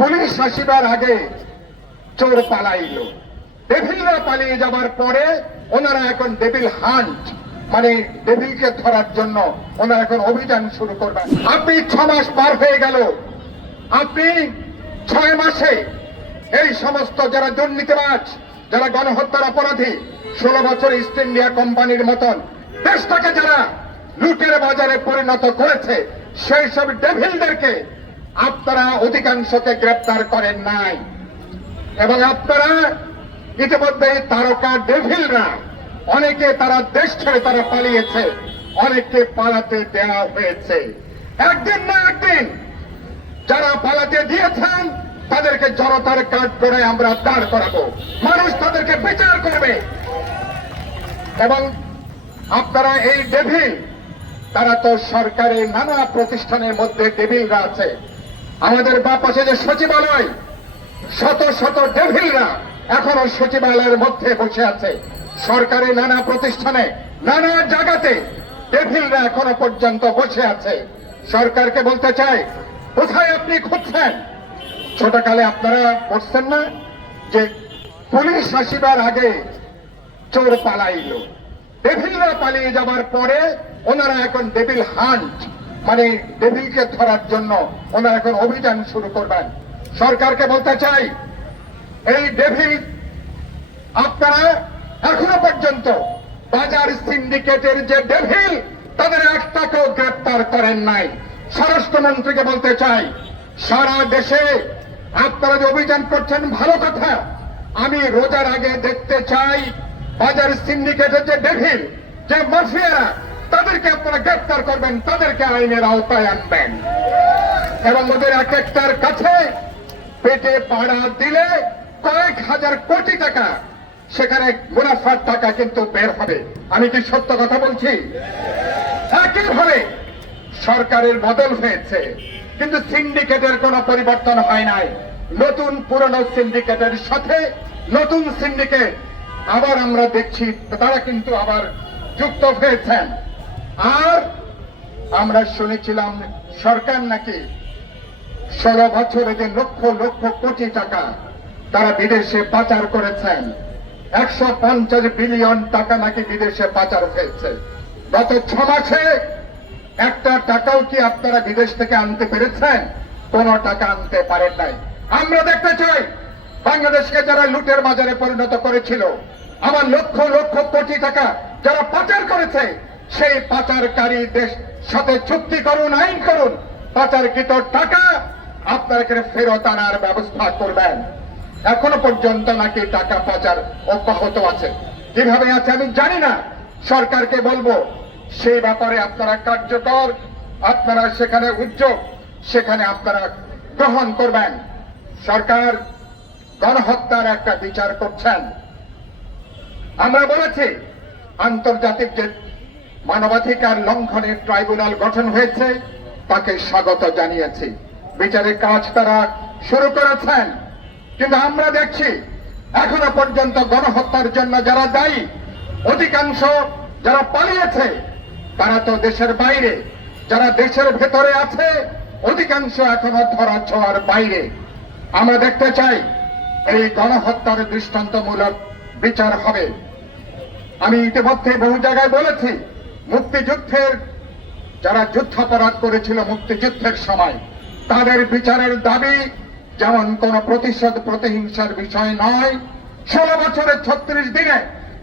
Police আসিবার আগে চোর পালাইল, ডেভিলরা পালিয়ে যাবার পরে ওনারা এখন ডেভিল হান্ট মানে ডেভিলকে ধরার জন্য ওনারা এখন অভিযান শুরু করবেন। আপনি 6 মাস পার হয়ে গেল, আপনি 6 মাসে এই সমস্ত যারা দুর্নীতিবাজ, যারা গণহত্যার অপরাধী, 16 বছর ইস্ট ইন্ডিয়া কোম্পানির মতন দেশটাকে যারা লুটের বাজারে পরিণত করেছে, সেই সব ডেভিলদেরকে আপনারা অধিকাংশকে গ্রেপ্তার করেন নাই। এবং আপনারা ইতিমধ্যে তারকা ডেভিলরা অনেকে তারা দেশ ছেড়ে তারা পালিয়েছে, অনেককে পালাতে দেওয়া হয়েছে। একদিন না একদিন যারা পালাতে দিয়েছেন তাদেরকে জনতার কাঠ করে আমরা দাঁড় করাবো, মানুষ তাদেরকে বিচার করবে। এবং আপনারা এই ডেভিল, তারা তো সরকারের নানা প্রতিষ্ঠানের মধ্যে ডেভিলরা আছে। আমাদের বাপাশে যে সচিবালয়, শত শত ডেভিলরা এখনো সচিবালয়ের মধ্যে বসে আছে। সরকারের নানা প্রতিষ্ঠানে নানা জায়গাতে ডেভিলরা এখনো পর্যন্ত বসে আছে। সরকারকে বলতে চাই, কোথায় আপনি খুঁজছেন? ছোটকালে আপনারা পড়ছেন না যে পুলিশ আসিবার আগে চোর পালাইল, ডেভিলরা পালিয়ে যাবার পরে ওনারা এখন ডেভিল হান্ট মানে ডেভিলকে ধরার জন্য ওনারা এখন অভিযান শুরু করবেন। সরকারকে বলতে চাই, এই ডেভিল আপনারা এখনো পর্যন্ত বাজার সিন্ডিকেটের যে ডেভিল তাদের একটাকেও গ্রেপ্তার করেন নাই। স্বরাষ্ট্রমন্ত্রীকে বলতে চাই, সারা দেশে আপনারা যে অভিযান করছেন ভালো কথা, আমি রোজার আগে দেখতে চাই বাজার সিন্ডিকেটের যে ডেভিল, যে মাফিয়ারা, তাদেরকে আপনারা গ্রেপ্তার করবেন, তাদেরকে আইনের আওতায় আনবেন। এবং ওদের এক একটার কাছে পেটে পাড়া দিলে কয়েক হাজার কোটি টাকা সেখানে মুনাফার টাকা কিন্তু বের হবে। আমি কি সত্য কথা বলছি? একইভাবে সরকারের বদল হয়েছে কিন্তু সিন্ডিকেটের কোনো পরিবর্তন হয় নাই। নতুন পুরনো সিন্ডিকেটের সাথে নতুন সিন্ডিকেট আবার আমরা দেখছি, তারা কিন্তু আবার যুক্ত হয়েছেন। আর আমরা শুনেছিলাম সরকার নাকি 16 বছরে যে লক্ষ লক্ষ কোটি টাকা তারা বিদেশে পাচার করেছেন, 150 বিলিয়ন টাকা নাকি বিদেশে পাচার হয়েছে। গত 6 মাসে একটা টাকাও কি আপনারা বিদেশ থেকে আনতে পেরেছেন? কোন টাকা আনতে পারেন নাই। আমরা দেখতে চাই বাংলাদেশকে যারা লুটের বাজারে পরিণত করেছিল, আবার লক্ষ লক্ষ কোটি টাকা যারা পাচার করেছে, সেই পাচারকারী দেশ সাথে চুক্তি করুন, আইন করুন, পাচারকৃত টাকা আপনারা ফেরত আনার ব্যবস্থা করবেন। এখনো পর্যন্ত নাকি টাকা পাচার অব্যাহত আছে। কিভাবে আছে আমি জানি না, সরকারকে বলবো সেই ব্যাপারে আপনারা কার্যকর, আপনারা সেখানে উদ্যোগ সেখানে আপনারা গ্রহণ করবেন। সরকার গণহত্যার একটা বিচার করছেন। আমরা বলেছি আন্তর্জাতিক যে মানবাধিকার লঙ্ঘনের ট্রাইব্যুনাল গঠন হয়েছে তাকে স্বাগত জানিয়েছি, বিচারের কাজ তারা শুরু করেছেন। কিন্তু আমরা দেখছি এখনো পর্যন্ত গণহত্যার জন্য যারা দায়ী, অধিকাংশ যারা পালিয়েছে তারা তো দেশের বাইরে, যারা দেশের ভেতরে আছে অধিকাংশ এখনো ধরা ছোঁয়ার বাইরে। আমরা দেখতে চাই এই গণহত্যার দৃষ্টান্তমূলক বিচার হবে। আমি ইতিমধ্যে বহু জায়গায় বলেছি, মুক্তিযুদ্ধের যারা যুদ্ধাপরাধ করেছিল মুক্তিযুদ্ধের সময় তাদের বিচারের দাবি যেমন কোন প্রতিশোধ প্রতিহিংসার বিষয় নয়, 16 বছরের 36 দিনে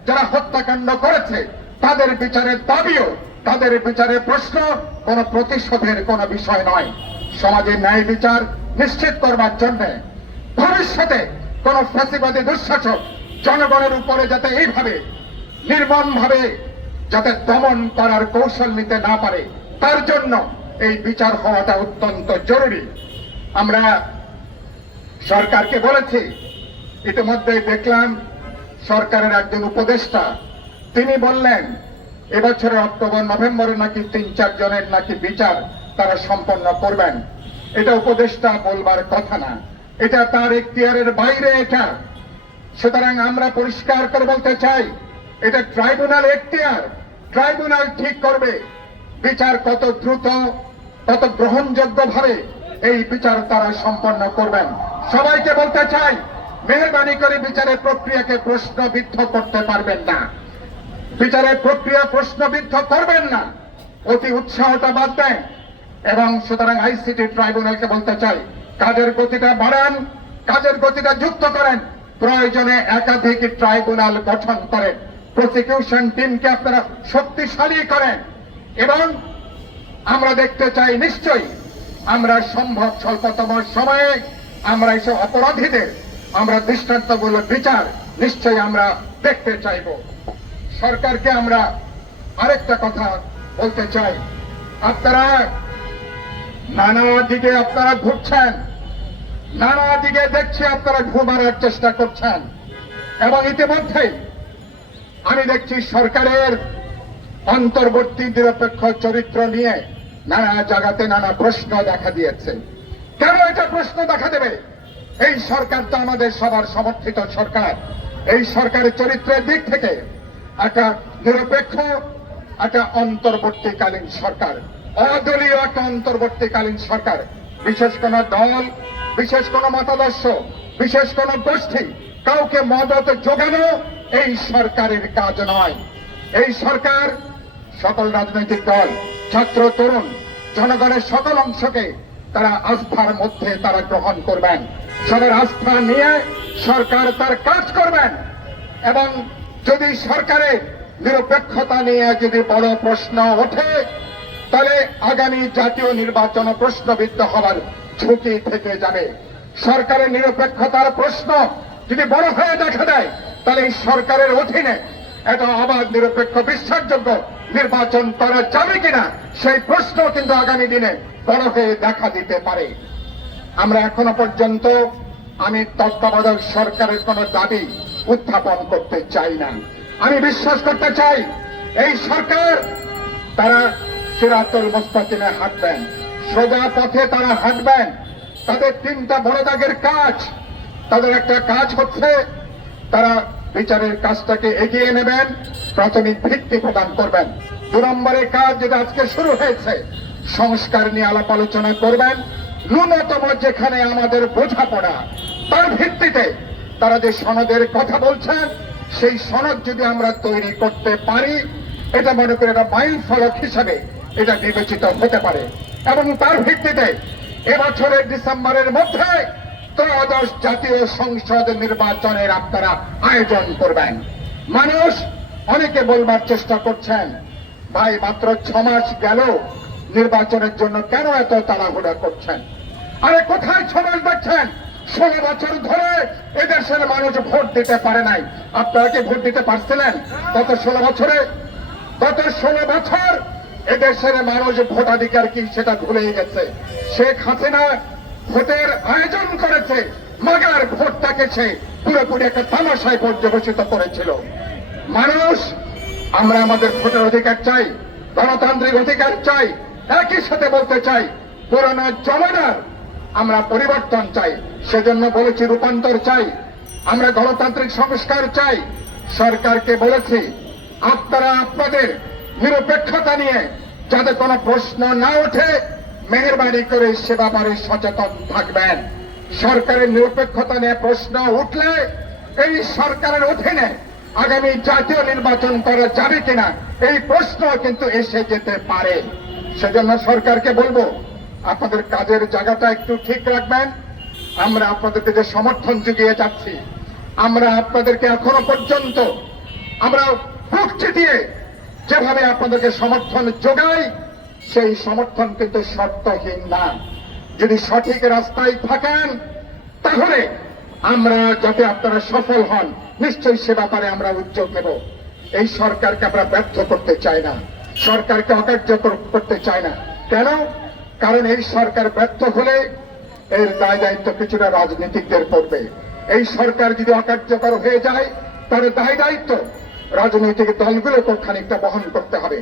যারা হত্যাকাণ্ড করেছে তাদের বিচারের দাবিও, তাদের বিচারের প্রশ্ন কোন প্রতিশোধের কোন বিষয় নয়। সমাজে ন্যায় বিচার নিশ্চিত করবার জন্য ভবিষ্যতে কোন ফ্যাসিবাদী দুঃশাসক জনগণের উপরে যাতে এইভাবে নির্মমভাবে যাতে দমন করার কৌশল নিতে না পারে, তার জন্য এই বিচার হওয়াটা অত্যন্ত জরুরি। আমরা সরকারকে বলেছি, ইতিমধ্যে দেখলাম সরকারের একজন উপদেষ্টা তিনি বললেন এবছরের অক্টোবর নভেম্বরে নাকি 3-4 জনের নাকি বিচার তারা সম্পন্ন করবেন। এটা উপদেষ্টা বলবার কথা না, এটা তার এখতিয়ারের বাইরে। এটা সুতরাং আমরা পরিষ্কার করে বলতে চাই, এটা ট্রাইব্যুনাল এখতিয়ার, ট্রাইব্যুনাল ঠিক করবে বিচার কত দ্রুত কত গ্রহণযোগ্য ভাবে এই বিচার তারা সম্পন্ন করবেন। সবাইকে বলতে চাই, মেহরবানি করে বিচারের প্রক্রিয়াকে প্রশ্নবিদ্ধ করতে পারবেন না, বিচারের প্রক্রিয়া প্রশ্নবিদ্ধ করবেন না, অতি উৎসাহটা বাদ দেন। এবং সুতরাং আইসিটি ট্রাইব্যুনালকে বলতে চাই, কাজের গতিটা বাড়ান, কাজের গতিটা যুক্ত করেন, প্রয়োজনে একাধিক ট্রাইব্যুনাল গঠন করেন, প্রসিকিউশন টিমকে আপনারা শক্তিশালী করেন। এবং আমরা দেখতে চাই নিশ্চয়ই আমরা সম্ভব স্বল্পতম সময়ে আমরা এইসব অপরাধীদের আমরা দৃষ্টান্তমূলক বিচার নিশ্চয়ই আমরা দেখতে চাইব। সরকারকে আমরা আরেকটা কথা বলতে চাই, আপনারা নানা দিকে আপনারা ঘুরছেন, নানা দিকে দেখছি আপনারা ঘুমানোর চেষ্টা করছেন, এবং ইতিমধ্যেই আমি দেখছি সরকারের অন্তর্বর্তী নিরপেক্ষ চরিত্র নিয়ে নানা জায়গাতে নানা প্রশ্ন দেখা দিয়েছে। কেন এটা প্রশ্ন দেখা দেবে? এই সরকার তো আমাদের সবার সমর্থিত সরকার। এই সরকারের চরিত্রের দিক থেকে একটা নিরপেক্ষ, একটা অন্তর্বর্তীকালীন সরকার, অদলীয় একটা অন্তর্বর্তীকালীন সরকার। বিশেষ কোন দল, বিশেষ কোন মতাদর্শ, বিশেষ কোন গোষ্ঠী কাউকে মদত যোগানো এই সরকারের কাজ নয়। এই সরকার সকল রাজনৈতিক দল, ছাত্র, তরুণ, জনগণের সকল অংশকে তারা আস্থার মধ্যে তারা গ্রহণ করবেন। সবার আস্থা নিয়ে সরকার তার কাজ করবেন। এবং যদি সরকারের নিরপেক্ষতা নিয়ে যদি বড় প্রশ্ন ওঠে, তাহলে আগামী জাতীয় নির্বাচন প্রশ্নবিদ্ধ হওয়ার ঝুঁকি থেকে যাবে। সরকারের নিরপেক্ষতার প্রশ্ন যদি বড় হয়ে দেখা দেয়, তাহলে এই সরকারের অধীনে এটা অবাধ, নিরপেক্ষ, বিশ্বাসযোগ্য নির্বাচন করা যাবে কিনা সেই প্রশ্ন কিন্তু আগামী দিনে বড় হয়ে দেখা দিতে পারে। আমরা এখনো পর্যন্ত আমি তত্ত্বাবধায়ক সরকারের কোন দাবি উত্থাপন করতে চাই না। আমি বিশ্বাস করতে চাই এই সরকার তারা সিরাতুল মুস্তাকিমে হাঁটবেন, সোজা পথে তারা হাঁটবেন। তাদের তিনটা বড় দাগের কাজ, তাদের একটা কাজ হচ্ছে তারা বিচারের কাজটাকে এগিয়ে নেবেন, প্রাথমিক ভিত্তি প্রদান করবেন। 2 নম্বরের কাজ যেটা আজকে শুরু হয়েছে, সংস্কার নিয়ে আলাপ আলোচনা করবেন। ন্যূনতম যেখানে আমাদের বোঝাপড়া, তার ভিত্তিতে তারা যে সনদের কথা বলছেন, সেই সনদ যদি আমরা তৈরি করতে পারি, এটা মনে করি এটা মাইল ফলক হিসাবে এটা বিবেচিত হতে পারে। এবং তার ভিত্তিতে এবছরের ডিসেম্বরের মধ্যে ত্রয়োদশ জাতীয় সংসদ নির্বাচনের আপনারা আয়োজন করবেন। মানুষ অনেকে বলবার চেষ্টা করছেন, ভাই মাত্র 6 মাস গেল, নির্বাচনের জন্য কেন এত তাড়াহুড়া করছেন? আরে কোথায় 6 মাস দেখছেন? 16 বছর ধরে এদেশের মানুষ ভোট দিতে পারে নাই। আপনারা কি ভোট দিতে পারছিলেন গত 16 বছরে? গত 16 বছর এদেশের মানুষ ভোটাধিকার কি সেটা ভুলে গেছে। শেখ হাসিনা ভোটের আয়োজন করেছে, মাগার ভোটটাকে সে পুরোপুরি একটা তামাশায় পর্যবেসিত করেছিল। মানুষ, আমরা আমাদের ভোটের অধিকার চাই, গণতান্ত্রিক অধিকার চাই। একই সাথে বলতে চাই, পুরোনো জমানার আমরা পরিবর্তন চাই। সেজন্য বলেছি রূপান্তর চাই, আমরা গণতান্ত্রিক সংস্কার চাই। সরকারকে বলেছি আপনারা আপনাদের নিরপেক্ষতা নিয়ে যাতে কোনো প্রশ্ন না ওঠে, মেহেরবানি করে সে ব্যাপারে সচেতন থাকবেন। সরকারের নিরপেক্ষতা নিয়ে প্রশ্ন উঠলে এই সরকারের অধীনে আগামী জাতীয় নির্বাচন করা যাবে কিনা এই প্রশ্ন কিন্তু এসে যেতে পারে। সেজন্য সরকারকে বলবো, আপনাদের কাজের জায়গাটা একটু ঠিক রাখবেন। আমরা আপনাদেরকে যে সমর্থন জুগিয়ে যাচ্ছি, আমরা আপনাদেরকে এখনো পর্যন্ত আমরা বুক চিতিয়ে যেভাবে আপনাদেরকে সমর্থন যোগাই, সেই সমর্থন কিন্তু শর্তহীন না। যদি সঠিক রাস্তায় থাকেন, তাহলে আমরা যাতে আপনারা সফল হন, নিশ্চয়ই সে ব্যাপারে আমরা উদ্যোগ নেব। এই সরকারকে আমরা ব্যর্থ করতে চাই না, সরকারকে অকার্যকর করতে চাই না। কেন? কারণ এই সরকার ব্যর্থ হলে এর দায় দায়িত্ব কিছুটা রাজনীতিকদের পড়বে। এই সরকার যদি অকার্যকর হয়ে যায়, তাহলে দায় দায়িত্ব রাজনৈতিক দলগুলোকে খানিকটা বহন করতে হবে।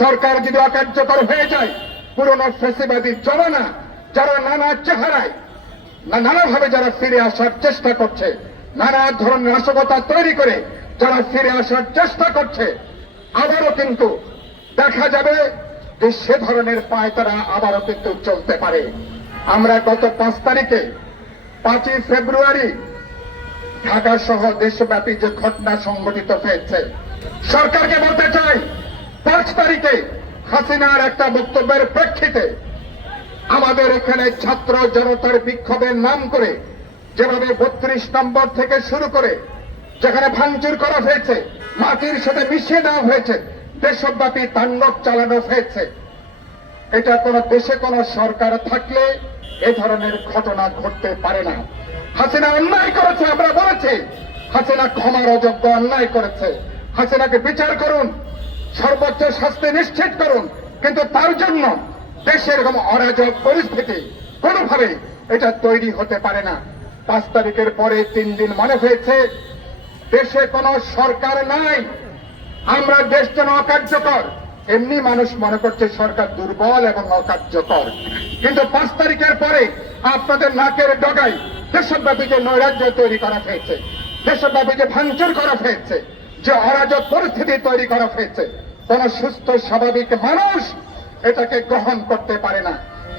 সরকার যদি অকার্যকর হয়ে যায়, পুরনো ফ্যাসিবাদী জমানা যারা নানা চেহারায় নানাভাবে যারা ফিরে আসার চেষ্টা করছে, নানা ধরনের নাশকতা তৈরি করে যারা ফিরে আসার চেষ্টা করছে, আবারও কিন্তু দেখা যাবে যে সে ধরনের পায় তারা আবারও কিন্তু চলতে পারে। আমরা গত 5 তারিখে 5ই ফেব্রুয়ারি ঢাকা সহ দেশব্যাপী যে ঘটনা সংঘটিত হয়েছে, সরকারকে বলতে চাই 5 তারিখে হাসিনার একটা বক্তব্যের প্রেক্ষিতে আমাদের এখানে ছাত্র জনতার বিক্ষোভের নাম করে যেভাবে 32 নম্বর থেকে শুরু করে যেখানে ভাঙচুর করা হয়েছে, মাটির সাথে মিশিয়ে দেওয়া হয়েছে, দেশব্যাপী তাণ্ডব চালানো হয়েছে, এটা কোন দেশে কোন সরকার থাকলে এ ধরনের ঘটনা ঘটতে পারে না। হাসিনা অন্যায় করেছে, আমরা বলেছি হাসিনা ক্ষমার অযোগ্য অন্যায় করেছে, হাসিনাকে বিচার করুন, সর্বোচ্চ শাস্তি নিশ্চিত করুন, কিন্তু তার জন্য দেশে এরকম অরাজক পরিস্থিতি কোনোভাবে এটা তৈরি হতে পারে না। 5 তারিখের পরে 3 দিন মনে হয়েছে দেশে কোনো সরকার নাই, আমরা দেশ যেন অকার্যকর, এমনি মানুষ মনে করছে সরকার দুর্বল এবং অকার্যকর। কিন্তু 5 তারিখের পরে আপনাদের নাকের ডগায় দেশব্যাপী যে নৈরাজ্য তৈরি করা হয়েছে, দেশব্যাপী যে ভাঙচুর করা হয়েছে, যে অরাজক পরিস্থিতি তৈরি করা হয়েছে, কোন সুস্থ স্বাভাবিক মানুষ এটাকে গ্রহণ করতে পারে না।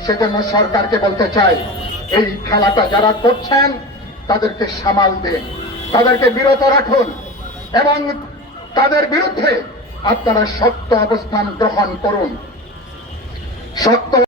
সেজন্য সরকারকে বলতে চাই, এই খেলাটা যারা করছেন তাদেরকে সামাল দিন, তাদেরকে বিরত রাখুন এবং তাদের বিরুদ্ধে আপনারা শক্ত অবস্থান গ্রহণ করুন। শক্ত